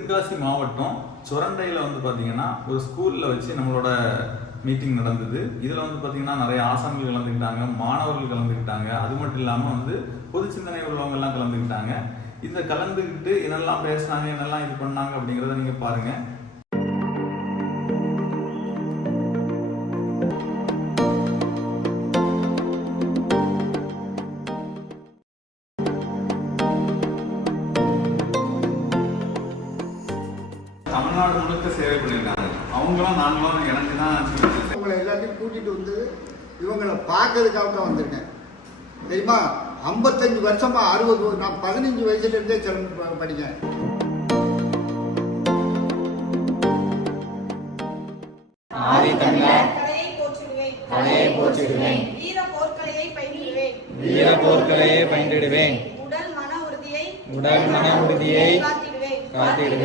தென்காசி மாவட்டம் சுரண்டையில் பார்த்தீங்கன்னா ஒரு ஸ்கூலில் வச்சு நம்மளோட மீட்டிங் நடந்தது. இதில் பார்த்தீங்கன்னா நிறைய ஆசான்கள் கலந்துக்கிட்டாங்க, மாணவர்கள் கலந்துக்கிட்டாங்க. அது மட்டும் இல்லாமல் பொது சிந்தனை உள்ளவங்கெல்லாம் கலந்துக்கிட்டாங்க. இதை கலந்துக்கிட்டு என்னெல்லாம் பேசினாங்க, என்னெல்லாம் இது பண்ணாங்க அப்படிங்கிறத நீங்கள் பாருங்கள். தமிழ்நாடு முழுக்க சேவை பண்ணியிருக்காங்க. அவங்களும் நாங்களும் இறங்கி தான் உங்களை எல்லாத்தையும் கூட்டிகிட்டு வந்து இவங்களை பார்க்கறதுக்காக தான் வந்திருக்கேன். தெரியுமா, 55 வருஷமா 60, நான் 15 வயசுலேருந்தே சிலம்பம் படித்தேன். வீர போர்க்கலையை பயின்றிடுவேன். உடல் மன உறுதியை காத்திடுவேன்.